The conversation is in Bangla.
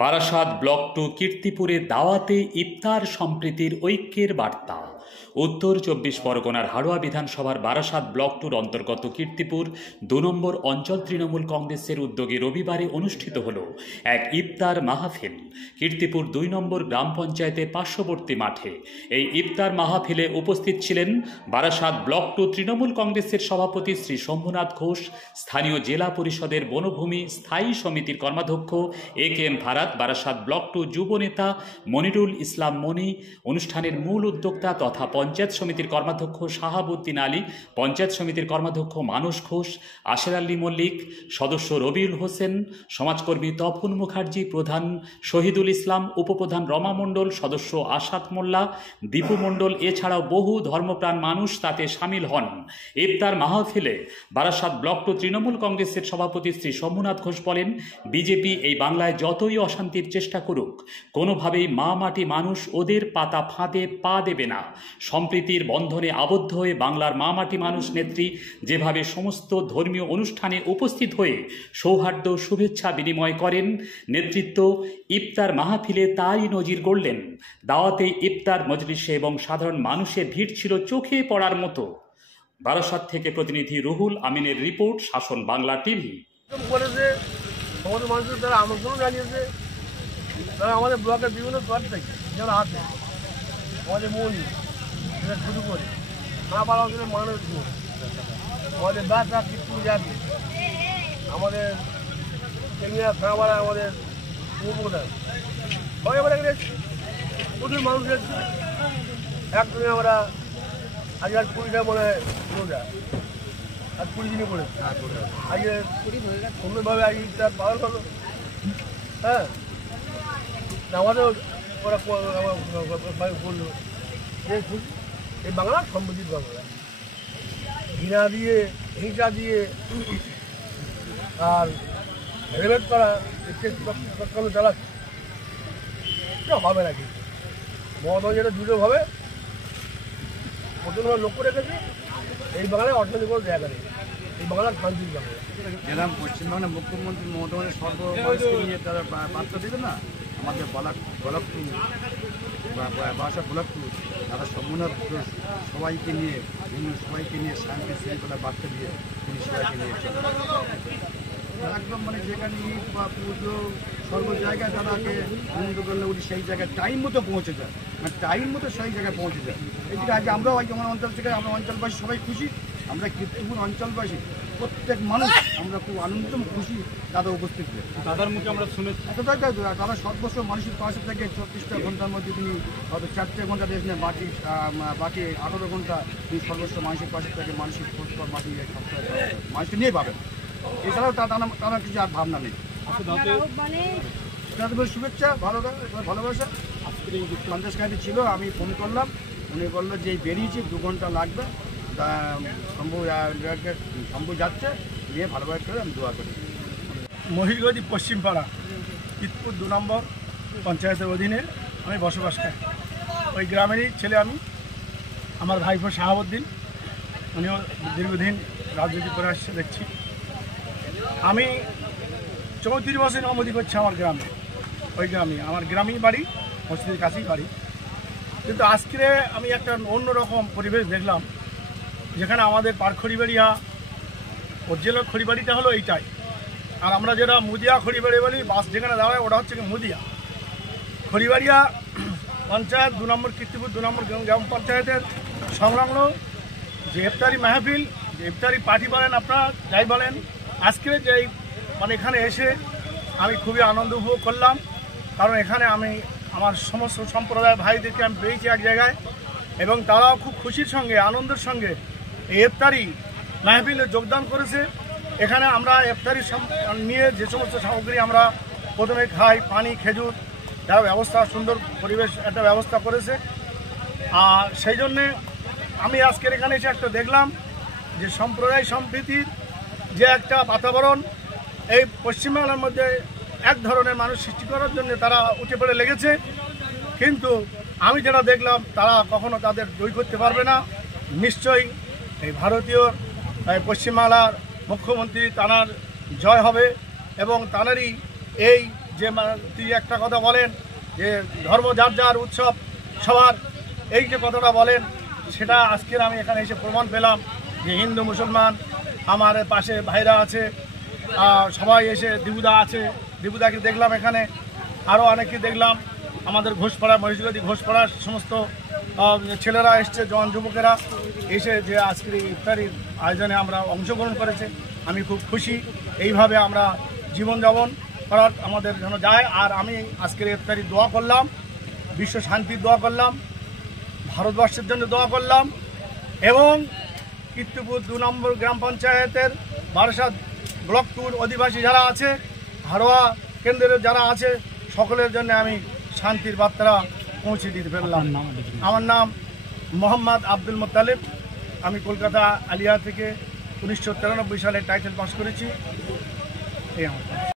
বারাসাত ব্লক 2 কীর্তিপুরে দাওয়াতে ইফতার সম্প্রীতির ঐক্যের বার্তা। উত্তর 24 পরগনার হাড়োয়া বিধানসভার বারাসাত ব্লক 2-র অন্তর্গত কীর্তিপুর 2 নম্বর অঞ্চল তৃণমূল কংগ্রেসের উদ্যোগে রবিবারে অনুষ্ঠিত হল এক ইফতার মাহফিল কীর্তিপুর 2 নম্বর গ্রাম পঞ্চায়েতের পার্শ্ববর্তী মাঠে। এই ইফতার মাহফিলে উপস্থিত ছিলেন বারাসাত ব্লক 2 তৃণমূল কংগ্রেসের সভাপতি শ্রী শম্ভুনাথ ঘোষ, স্থানীয় জেলা পরিষদের বনভূমি স্থায়ী সমিতির কর্মাধ্যক্ষ এ.কে.এম. ভারাত, বারাসাত ব্লক 2 যুব নেতা মনিরুল ইসলাম মনি, অনুষ্ঠানের মূল উদ্যোক্তা তথা পঞ্চায়েত সমিতির কর্মাধ্যক্ষ শাহাবুদ্দিন আলী, পঞ্চায়েত সমিতির কর্মাধ্যক্ষ মানস ঘোষ, আশের আলী মল্লিক, সদস্য রবিউল হোসেন, সমাজকর্মী তপন মুখার্জি, প্রধান শহীদুল ইসলাম, উপপ্রধান রমা মণ্ডল, সদস্য আশাত মোল্লা, দীপু মণ্ডল এছাড়াও বহু ধর্মপ্রাণ মানুষ তাতে সামিল হন। ইফতার মাহফিলে বারাসাত ব্লক 2 তৃণমূল কংগ্রেসের সভাপতি শ্রী শম্ভুনাথ ঘোষ বলেন, বিজেপি এই বাংলায় যতই অশান্তির চেষ্টা করুক, কোনোভাবেই মা মাটি মানুষ ওদের পাতা ফাঁদে পা দেবে না। সম্প্রীতির বন্ধনে আবদ্ধ হয়ে বাংলার মা মাটি মানুষ নেত্রী যেভাবে সমস্ত ধর্মীয় অনুষ্ঠানে উপস্থিত হয়ে সৌহার্দ্য শুভেচ্ছা বিনিময় করেন, নেতৃত্ব ইফতার মাহফিলে তারই নজির গড়লেন। দাওয়াতে ইফতার মজলিসে এবং সাধারণ মানুষের ভিড় ছিল চোখে পড়ার মতো। বারাসাত থেকে প্রতিনিধি রুহুল আমিনের রিপোর্ট, শাসন বাংলা টিভি। আমাদের মানুষের তারা আমন্ত্রণ জানিয়েছে, তারা আমাদের ব্লকের বিভিন্ন স্তর থেকে যারা আছে আমাদের মন শুরু করে খানাপাড়া অঞ্চলের মানুষ, আমাদের বাসা কিছু যাবে, আমাদের খানাপাড়া আমাদের উপপ্রধান সবাই আমরা এখানে প্রচুর মানুষ এসেছে। একদিনে আমরা আজ 20টা মনে হয় রোজা, আর 20 দিনই পড়েছে। আজকে সুন্দরভাবে আজ ইফতার পালন হলো। হ্যাঁ, আমাদের ওরা বললো এই বাংলা সমৃদ্ধির বাংলা, ঘৃণা দিয়ে হিংসা দিয়ে আর হেলমেট করা চালাচ্ছে, এটা হবে না। কিন্তু মহাত্মা যেটা দৃঢ়ভাবে প্রচুরভাবে লক্ষ্য রেখেছে, এই বাংলায় অর্থনৈতিক কোনো জায়গা নেই, এই বাংলার শান্তির বাংলা। গেলাম পশ্চিমবাংলার মুখ্যমন্ত্রী মমতা ব্যানার্জি সর্বভারতীয় নিয়ে তারা বার্তা দেবে না, আমাদের ব্লক 2 বারাসাত ব্লক 2 তারা শম্ভুনাথ ঘোষ সবাইকে নিয়ে শান্তি শৃঙ্খলা বার্তা দিয়ে তিনি সবাইকে নিয়ে একদম যেখানে ঈদ বা পুজো সর্ব জায়গায় তারাকে আনন্দ করলে উনি সেই জায়গায় টাইম মতো পৌঁছে যায়, টাইম মতো সেই জায়গায় পৌঁছে যায়। এই যে আজকে আমরাও আমার অঞ্চল থেকে আমরা অঞ্চলবাসী সবাই খুশি, আমরা কীর্তিপুর অঞ্চলবাসী প্রত্যেক মানুষ আমরা খুব আনন্দিত খুশি দাদা উপস্থিত হয়ে। দাদার মুখে আমরা শুনেছি তারা সর্বস্ব মানুষের পাশে থেকে 34টা ঘন্টার মধ্যে তিনি হয়তো 4টে ঘন্টা দিয়েছেন, বাকি 18 ঘন্টা তিনি সর্বস্ব মানুষের পাশে থেকে মানসিক খোঁজখবর মাটি মানুষকে নিয়ে পাবেন। এছাড়াও তারা কিছু আর ভাবনা নেই। শুভেচ্ছা, ভালোবাসা। পঞ্চাশ কাহিনী ছিল, আমি ফোন করলাম, উনি বললো যে বেরিয়েছি 2 ঘন্টা লাগবে, শম্ভু যাচ্ছে, গিয়ে ভালোভাবে করে আমি দোয়া করি। মহিরগঞ্জ পশ্চিমপাড়া কীর্তিপুর 2 নম্বর পঞ্চায়েতের অধীনে আমি বসবাস করি। ওই গ্রামেরই ছেলে আমি। আমার ভাইপো শাহাবুদ্দিন, উনিও দীর্ঘদিন রাজনীতি করে আসছে দেখছি। আমি 34 বছর নমতি করছি আমার গ্রামে, ওই গ্রামে আমার গ্রামেই বাড়ি, মসজিদের কাছেই বাড়ি। কিন্তু আজকে আমি একটা অন্যরকম পরিবেশ দেখলাম, যেখানে আমাদের পার খড়িবাড়িয়া অরিজিনাল খড়িবাড়িটা হলো এইটাই, আর আমরা যেটা মুদিয়া খড়িবাড়ি বলি, বাস যেখানে দাঁড়ায় ওটা হচ্ছে মুদিয়া খড়িবাড়িয়া পঞ্চায়েত 2 নম্বর কীর্তিপুর 2 নম্বর গ্রাম পঞ্চায়েতের সংলগ্ন যে ইফতারি মাহফিল, যে ইফতারি পার্টি বলেন আপনারা যাই বলেন, আজকে যেই এখানে এসে আমি খুবই আনন্দ উপভোগ করলাম। কারণ এখানে আমি আমার সমস্ত সম্প্রদায়ের ভাইদেরকে আমি পেয়েছি এক জায়গায়, এবং তারাও খুব খুশির সঙ্গে আনন্দের সঙ্গে এই ইফতারি মাহফিলে যোগদান করেছে। এখানে আমরা ইফতারি নিয়ে যে সমস্ত সামগ্রী আমরা প্রথমে খাই, পানি, খেজুর, তার ব্যবস্থা, সুন্দর পরিবেশ একটা ব্যবস্থা করেছে। আর সেই জন্যে আমি আজকের এখানে এসে একটা দেখলাম যে সম্প্রদায় সম্প্রীতির যে একটা বাতাবরণ এই পশ্চিমবাংলার মধ্যে এক ধরনের মানুষ সৃষ্টি করার জন্য তারা উঠে পড়ে লেগেছে। কিন্তু আমি যেটা দেখলাম, তারা কখনো তাদের জয় করতে পারবে না। নিশ্চয়ই এই ভারতীয় পশ্চিমবাংলার মুখ্যমন্ত্রী তানার জয় হবে, এবং তানারই এই যে তিনি একটা কথা বলেন যে ধর্ম যার যার উৎসব সবার, এই যে কথাটা বলেন সেটা আজকের আমি এখানে এসে প্রমাণ পেলাম যে হিন্দু মুসলমান আমার পাশে ভাইরা আছে, সবাই এসে দিবুদা আছে, দিবুদাকে দেখলাম এখানে, আরও অনেকে দেখলাম, আমাদের ঘোষপাড়া মহিষগতি ঘোষপাড়ার সমস্ত ছেলেরা এসছে, জন যুবকেরা এসে যে আজকের এই ইফতারির আয়োজনে আমরা অংশগ্রহণ করেছে। আমি খুব খুশি। এইভাবে আমরা জীবনযাপন করার আমাদের যেন যায়। আর আমি আজকের ইফতারি দোয়া করলাম, বিশ্ব শান্তির দোয়া করলাম, ভারতবর্ষের জন্য দোয়া করলাম, এবং কীর্তিপুর 2 নম্বর গ্রাম পঞ্চায়েতের বারাসাত ব্লক 2 অধিবাসী যারা আছে, হাড়োয়া কেন্দ্রের যারা আছে, সকলের জন্য আমি শান্তির বার্তা পৌঁছে দিতে পারলাম। আমার নাম মোহাম্মদ আব্দুল মোত্তালেব। আমি কলকাতা আলিয়া থেকে 1993 সালে টাইটেল পাস করেছি। এই আমার